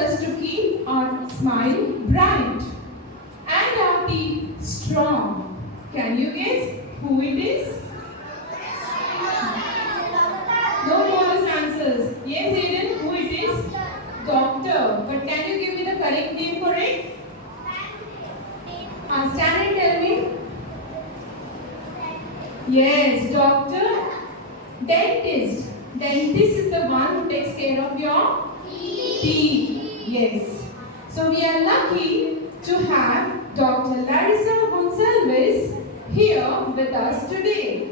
us to keep our smile bright and our teeth strong. Can you guess who it is? No bonus answers. Yes, Aiden, who it is? Doctor. But can you give me the correct name for it? Stand and tell me. Yes, doctor. Dentist. Dentist is the one who takes care of your teeth. Yes. So we are lucky to have Dr. Larissa Gonsalves here with us today.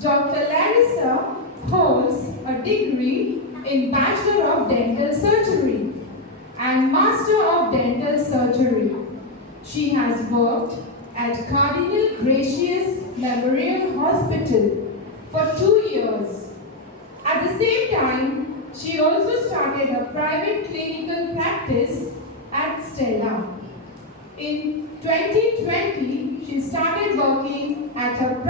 Dr. Larissa holds a degree in Bachelor of Dental Surgery and Master of Dental Surgery. She has worked at Cardinal Gracious Memorial Hospital for 2 years. At the same time, she also started a private clinical practice at Stella. In 2020, she started working at a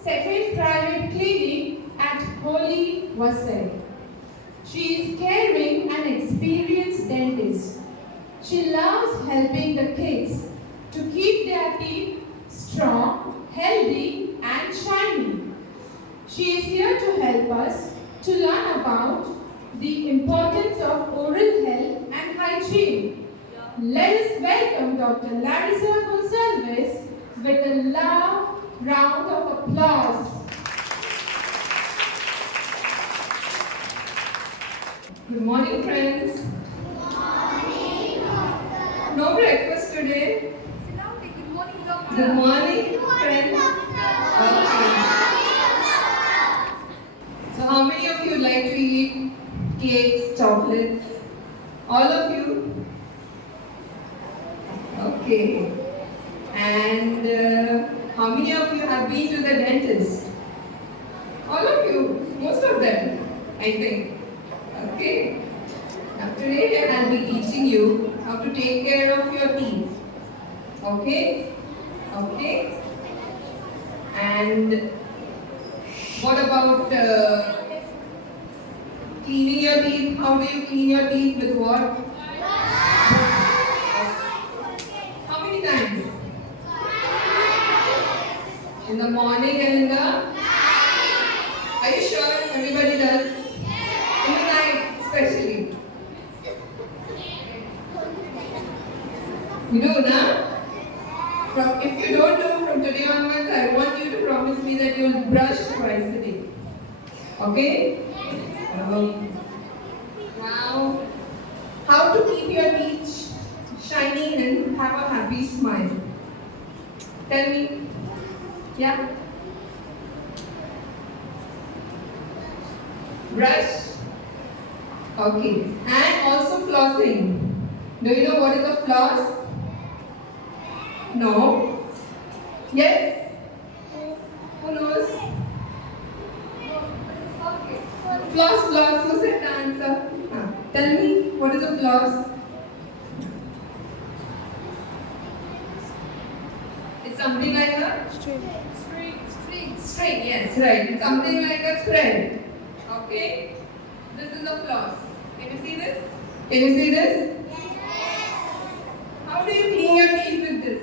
second private clinic at Holy Vasai. She is caring and experienced dentist. She loves helping the kids to keep their teeth strong, healthy and shiny. She is here to help us to learn about the importance of oral health and hygiene. Let us welcome Dr. Larissa Gonsalves with a loud round of applause. Good morning, friends. No breakfast today? Good morning, doctor. Good morning, friends. Okay. So how many of you like to eat cakes, chocolates? All of you? Okay. And how many of you have been to the dentist? All of you. Most of them, I think. Okay. Now today I'll be teaching you how to take care of your teeth. Okay? Okay? And what about cleaning your teeth? How do you clean your teeth? With what? How many times? In the morning and in the night. Are you sure everybody does? In the night especially. You do, na? If you don't do from today onwards, I want you to promise me that you will brush twice a day. Okay? Now, how to keep your teeth shiny and have a happy smile? Tell me. Yeah? Brush? Okay. And also flossing. Do you know what is a floss? No? Yes? Who knows? Okay. Floss. Who said the answer? Tell me, what is a floss? It's something like a string. Yes, right. It's something like a thread. Okay? This is a floss. Can you see this? Can you see this? How do you clean your teeth with this?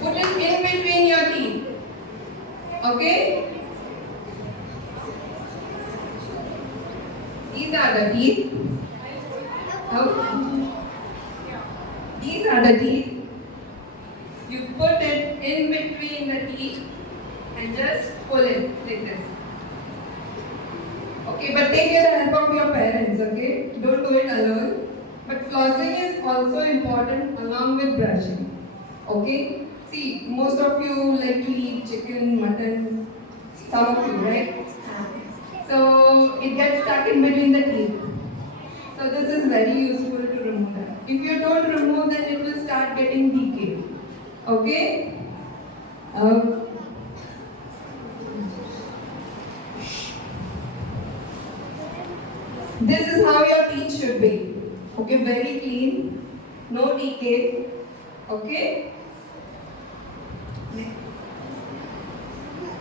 Put it in between your teeth. Okay? These are the teeth. Okay. These are the teeth. You put it in between the teeth and just pull it like this. Okay, but take the help of your parents, okay? Don't do it alone. But flossing is also important along with brushing. Okay? See, most of you like to eat chicken, mutton, some of you, right? So it gets stuck in between the teeth. So this is very useful to remove that. If you don't remove, then it will start getting decayed. Okay? This is how your teeth should be. Okay, very clean, no decay. Okay?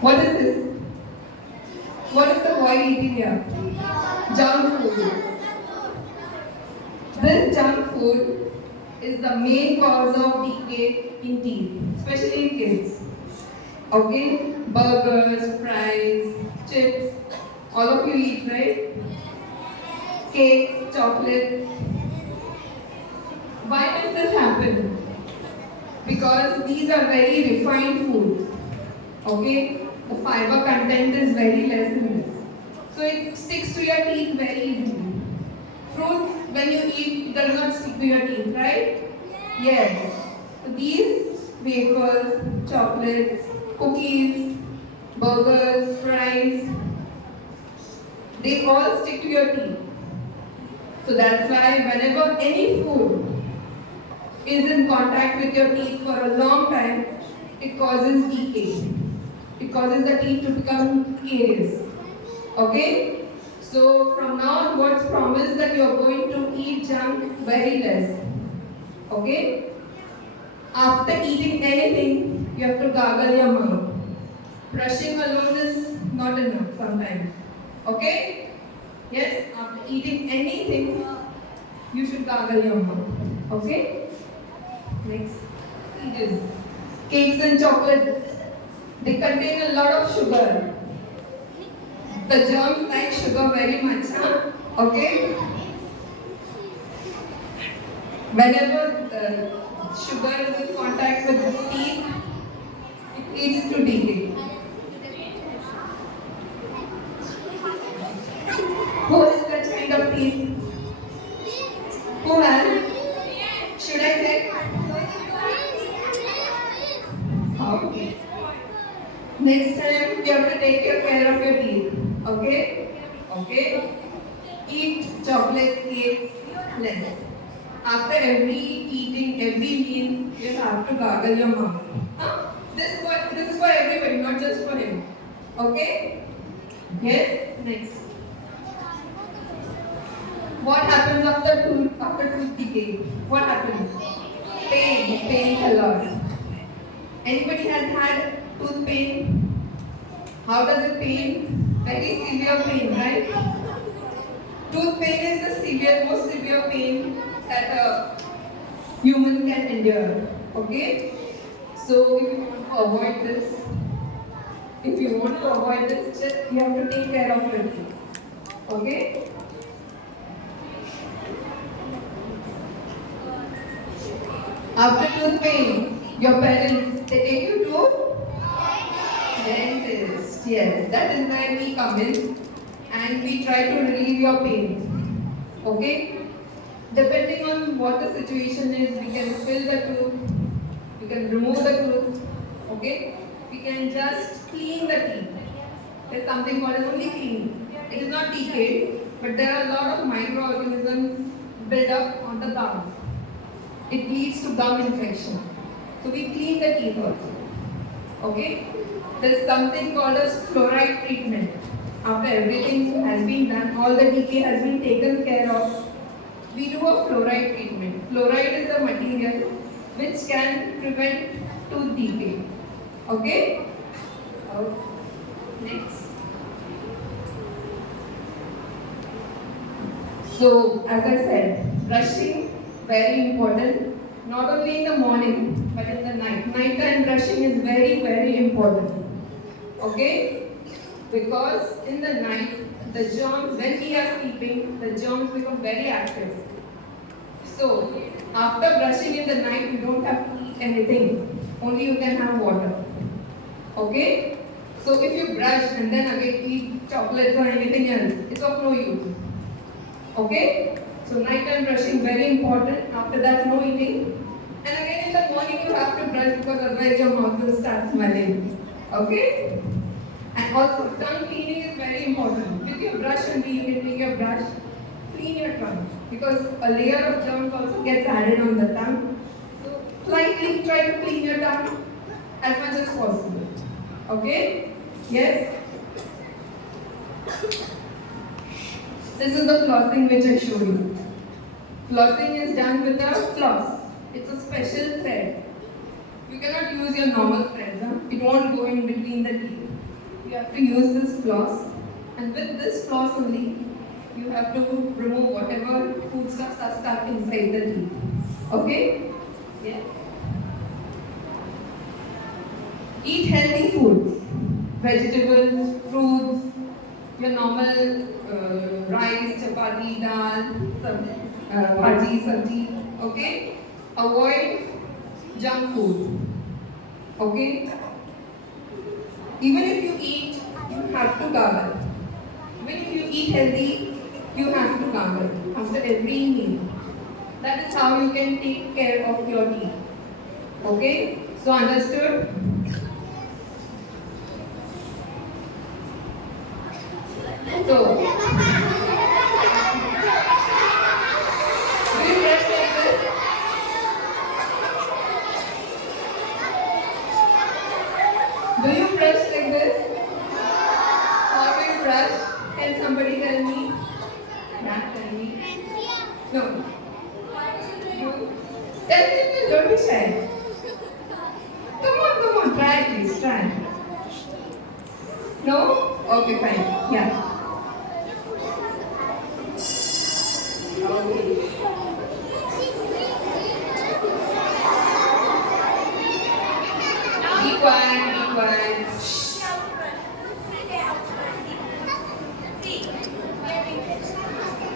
What is this? What is the boy eating here? Junk food. This junk food is the main cause of decay in teeth, especially in kids. Okay? Burgers, fries, chips, all of you eat, right? Cakes, chocolates. Why does this happen? Because these are very refined foods. Okay? The fiber content is very less in this. So it sticks to your teeth very easily. Fruits, when you eat, it does not stick to your teeth, right? Yes. So these wafers, chocolates, cookies, burgers, fries, they all stick to your teeth. So that's why whenever any food is in contact with your teeth for a long time, it causes decay. It causes the teeth to become caries. Okay? So from now onwards, promise that you are going to eat junk very less. Okay? After eating anything, you have to gargle your mouth. Brushing alone is not enough sometimes. Okay? Yes, after eating anything, you should gargle your mouth. Okay? Next. It is cakes and chocolates. They contain a lot of sugar. The germs like sugar very much, huh? Okay? Whenever the sugar is in contact with the teeth, it leads to decay. Who is that kind of teeth? Who has? Should I check? Okay. Next time you have to take care of your teeth. Okay? Okay? Eat chocolates, cakes, less. After every eating, every meal, you have to gargle your mouth. Huh? This is for everybody, not just for him. Okay? Yes? Next. What happens after tooth decay? What happens? Pain a lot. Anybody has had tooth pain? How does it pain? Very severe pain, right? Tooth pain is the most severe pain that a human can endure. Okay? So if you want to avoid this, just you have to take care of your teeth. Okay? After tooth pain, your parents, they take you to dentist. Yes, that is where we come in and we try to relieve your pain. Okay? Depending on what the situation is, we can fill the tooth, we can remove the tooth, okay? We can just clean the teeth. There's something called as only clean. It is not decayed, but there are a lot of microorganisms built up on the gums. It leads to gum infection. So we clean the teeth also. Okay? There's something called as fluoride treatment. After everything has been done, all the decay has been taken care of, we do a fluoride treatment. Fluoride is the material which can prevent tooth decay. Okay? Next. So, as I said, brushing, very important. Not only in the morning, but in the night. Nighttime brushing is very, very important. Okay? Because in the night, the germs, when we are sleeping, the germs become very active. So, after brushing in the night, you don't have to eat anything. Only you can have water. Okay? So, if you brush and then again eat chocolates or anything else, it's of no use. Okay? So, nighttime brushing very important. After that, no eating. And again in the morning, you have to brush because otherwise your mouth will start smelling. Okay? And also, tongue cleaning is very important. With your brush and you can take your brush, clean your tongue. Because a layer of germs also gets added on the tongue. So, slightly try to clean your tongue as much as possible. Okay? Yes? This is the flossing which I showed you. Flossing is done with a floss. It's a special thread. You cannot use your normal threads. Huh? It won't go in between the teeth. You have to use this floss. And with this floss only, you you have to remove whatever foodstuffs are stuck inside the teeth. Okay? Yes. Eat healthy foods, vegetables, fruits, your normal rice, chapati, dal, bhaji, sabji. Okay? Avoid junk food. Okay? Even if you eat, you have to gargle. Even if you eat healthy, you have to gargle after every meal. That is how you can take care of your teeth. Okay? So understood? So, do you brush like this? Do you brush like this? How do you brush? Can somebody tell me? Yeah, tell me. No. You? Tell me, don't be shy. Come on, try please, try. No? Okay, fine. Yeah. Okay. Be quiet, be quiet.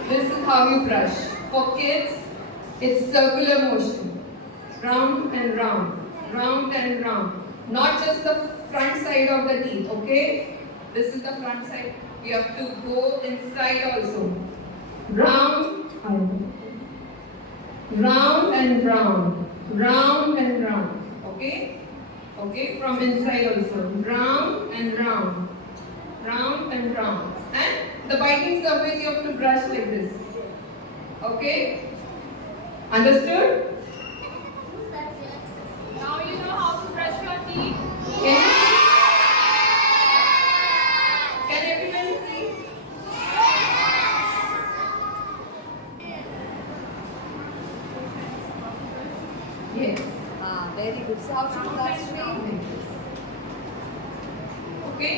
This is how you brush. For kids, it's circular motion. Round and round. Round and round. Not just the front side of the teeth, okay? This is the front side. You have to go inside also. Round and round. Round and round. Okay? Okay, from inside also. Round and round. Round and round. And the biting surface you have to brush like this. Okay? Understood? Now you know how to brush your teeth. Can everyone see? Yes. Very good. So how should you brush your teeth? Okay?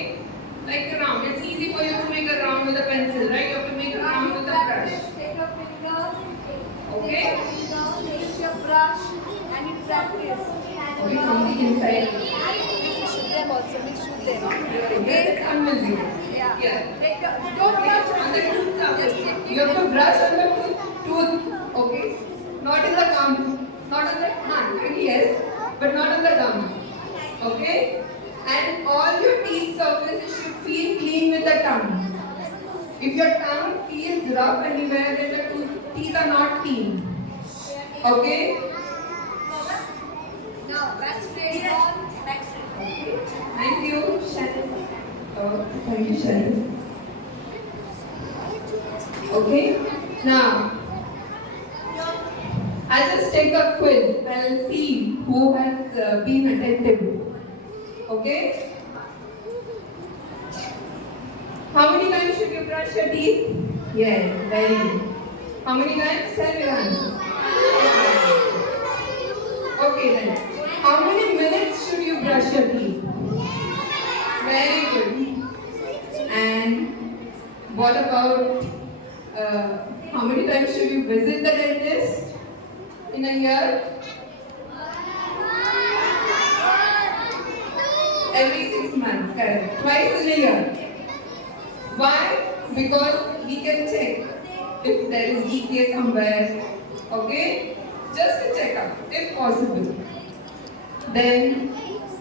Like a round. It's easy for you to make a round with a pencil, right? You have to make a round with a brush. Take a finger. Okay? Take your brush and you practice. Okay, from the inside. We should them also. We should them. Okay, the thumb will be. Yeah. Yeah. Take a, don't brush On the tooth Just surface. take You have to brush on the tooth. Okay? Not in the gum. Not on the hand. Yes. But not on the gum. Okay? And all your teeth surfaces should feel clean with the tongue. If your tongue feels rough anywhere, then the teeth are not clean. Okay? Now, back straight on. Back straight. Okay. Thank you, Shannon. Oh, thank you, Shannon. Okay? Now, I'll just take a quiz. I'll see who has been attentive. Okay? How many times should you brush your teeth? Yes, very good. How many times? Tell me the answer. Okay then. How many minutes should you brush your teeth? Very good. And what about how many times should you visit the dentist in a year? Every 6 months, correct. Twice in a year. Why? Because we can check if there is decay somewhere. Okay? Just a checkup, if possible. Then,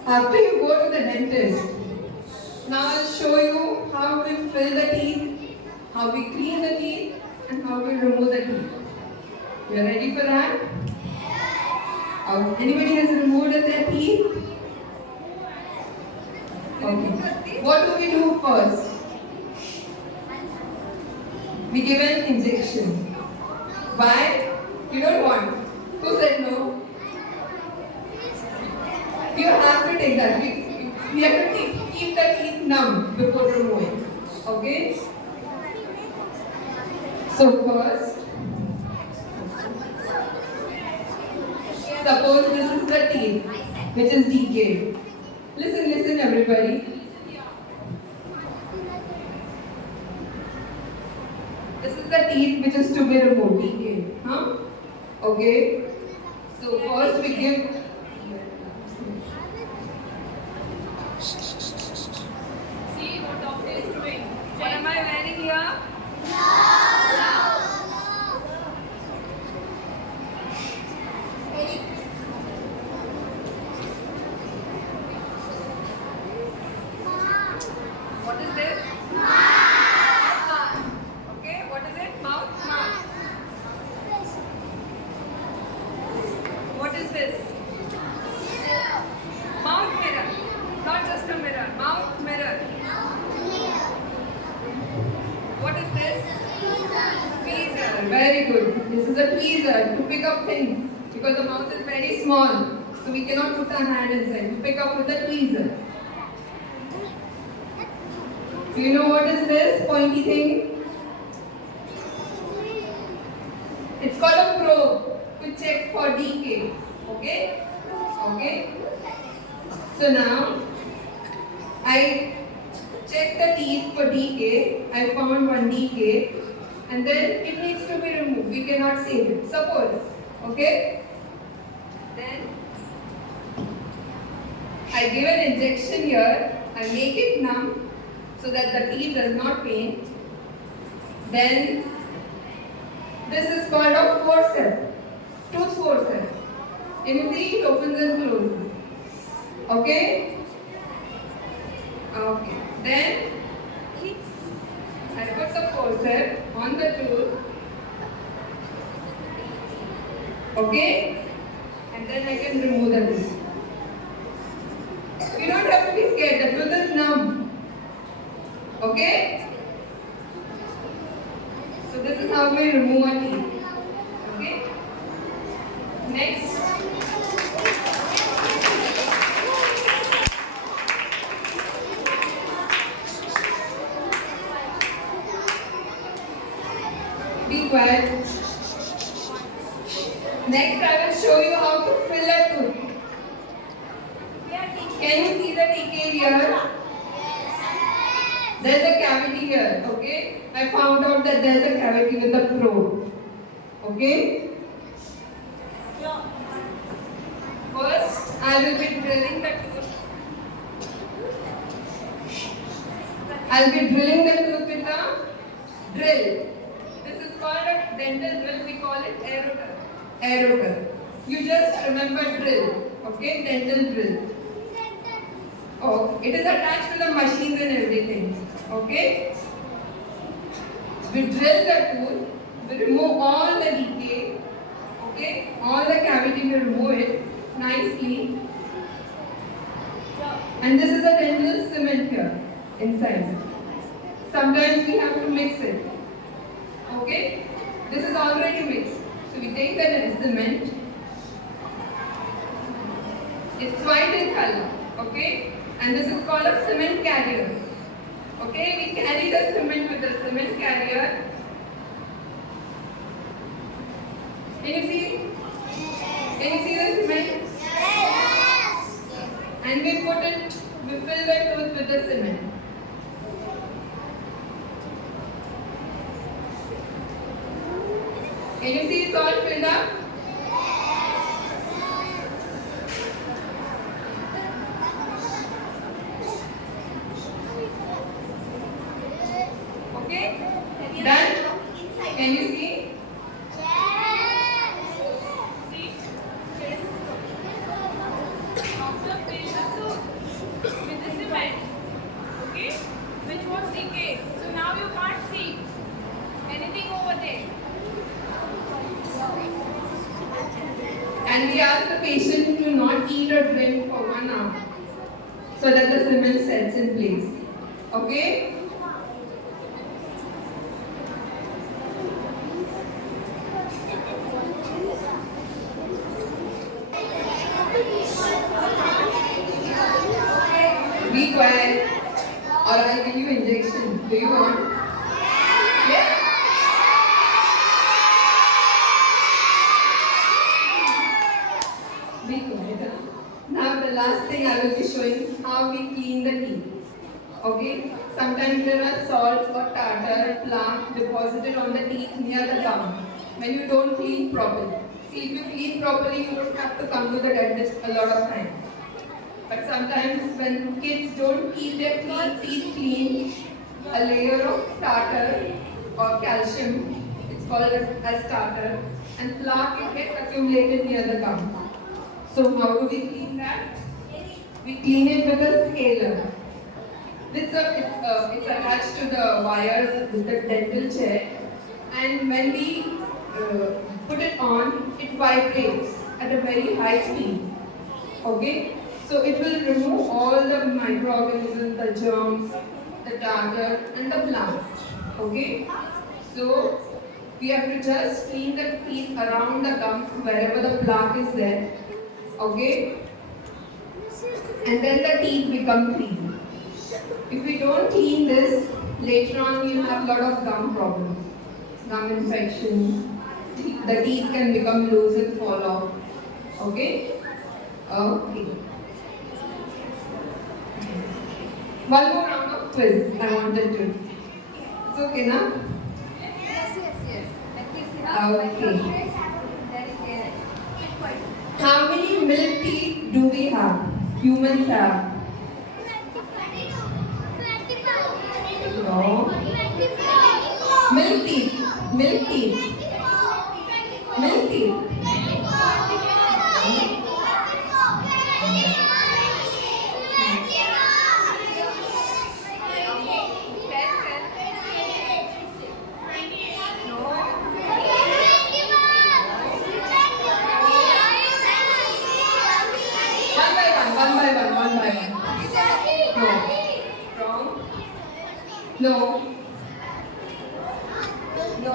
after you go to the dentist, now I'll show you how we fill the teeth, how we clean the teeth, and how we remove the teeth. You are ready for that? Anybody has removed their teeth? Okay. What do we do first? We give an injection. Why? You don't want. Who said no? You have to take that. We have to keep the teeth numb before removing. Okay? So first, suppose this is the teeth which is decayed. Listen everybody. This is the teeth which is to be removed. DK. Huh? Okay. So first we give. See what doctor is doing. What am I wearing here? What is this? Mask. Okay, what is it? Mouth mask. What is this? Mouth mirror. Not just a mirror. Mouth mirror. What is this? Tweezer. Very good. This is a tweezer to pick up things because the mouth is very small, so we cannot put our hand inside. We pick up with the tweezer. Do you know what is this pointy thing? It's called a probe to check for decay. Okay? Okay? So now I checked the teeth for decay. I found one decay, and then it needs to be removed. We cannot save it. Suppose. Okay? Then I give an injection here. I make it numb so that the teeth does not pain. Then this is called a forceps, tooth forceps. Can you see it opens and closes? Okay? Okay. Then I put the forceps on the tooth. Okay? And then I can remove the tooth. You don't have to be scared. The tooth is numb. Okay? So this is how we remove a teeth. Okay? Next. Be quiet. Next I will show you how to fill a tooth. Can you see the decay here? There's a cavity here, okay? I found out that there's a cavity with a probe. Okay? First, I will be drilling the tooth. I'll be drilling the tooth with a drill. This is called a dental drill. We call it aeroter. Aeroter. You just remember drill. Okay? Dental drill. Oh, it is attached to the machines and everything. Okay? We drill the tooth, we remove all the decay. Okay? All the cavity, we remove it nicely. And this is a dental cement here inside. Sometimes we have to mix it. Okay? This is already mixed. So we take the cement. It's white in color. Okay? And this is called a cement carrier. Okay, we carry the cement with the cement carrier. Can you see? Can you see the cement? Yes. And we put it, we fill the tooth with the cement. Can you see it's all filled up? Okay? Done? Can you see? See? Doctor filled the tooth with the cement. Okay? Which was decayed. So now you can't see anything over there. And we ask the patient to not eat or drink for 1 hour so that the cement sets in place. Okay? Be quiet or I'll give you injection. Do you want? Yes? Be quiet. Now the last thing I will be showing how we clean the teeth. Okay? sometimes there are salt or tartar, plaque deposited on the teeth near the gum when you don't clean properly. See, if you clean properly, you don't have to come to the dentist a lot of times. But sometimes when kids don't keep their teeth clean, a layer of tartar or calcium, it's called as tartar, and plaque it gets accumulated near the gum. So how do we clean that? We clean it with a scaler. It's attached to the wires with the dental chair, and when we put it on, it vibrates at a very high speed. Okay? So it will remove all the microorganisms, the germs, the tartar and the plaque. Okay? So we have to just clean the teeth around the gums wherever the plaque is there. Okay? And then the teeth become clean. If we don't clean this, later on we will have a lot of gum problems. Gum infection, the teeth can become loose and fall off. Okay? Okay. One more round of quiz I wanted to. It's okay, na? Yes. Okay. How many milk teeth do we have? Humans have? No. Milk teeth. Milk teeth. Milk teeth. One by one. Wrong. No. No.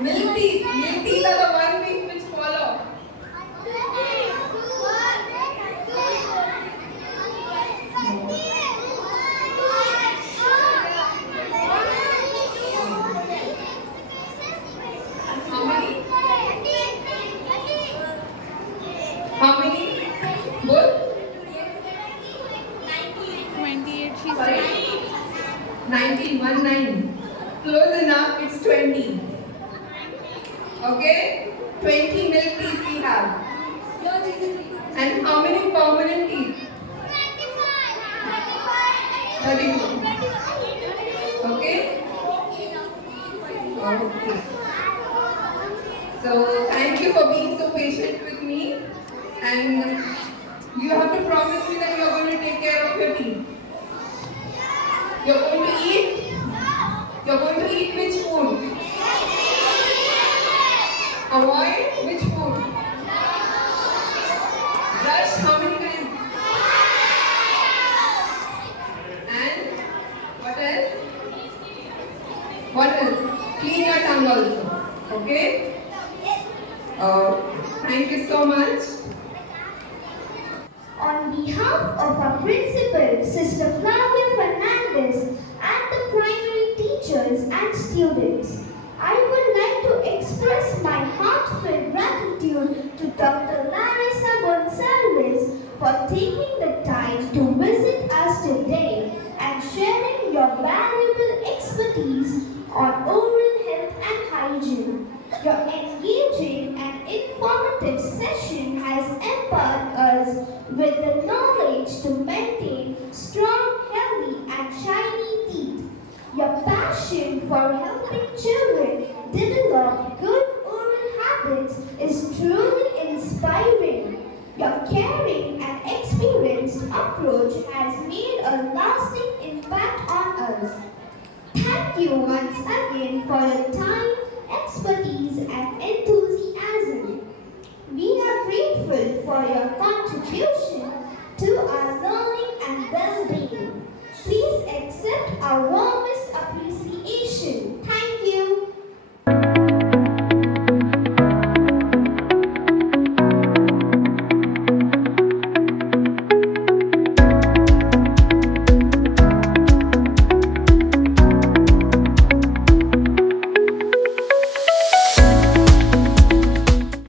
Milk teeth are the one which fall off. How many? Good? 28, she Sorry? said. 19. Close enough, it's 20. Okay? 20 milk teeth we have. And how many permanent teeth? 32. Okay? Okay. So, thank you for being so patient with me. And you have to promise me that you are going to take care of your teeth. You're going to eat? You're going to eat which food? Avoid which food? Brush how many times? And what else? What else? Clean your tongue also. Okay? Thank you so much. On behalf of our principal, Sister Flavia Fernandez, and the primary teachers and students, I would like to express my heartfelt gratitude to Dr. Larissa Gonsalves for taking the time to visit us today and sharing your valuable expertise on oral health and hygiene. Your engaging and informative session has empowered us with the knowledge to maintain strong, healthy, and shiny teeth. Your passion for helping children develop good oral habits is truly inspiring. Your caring and experienced approach has made a lasting impact on us. Thank you once again for your time, expertise, and enthusiasm. We are grateful for your contribution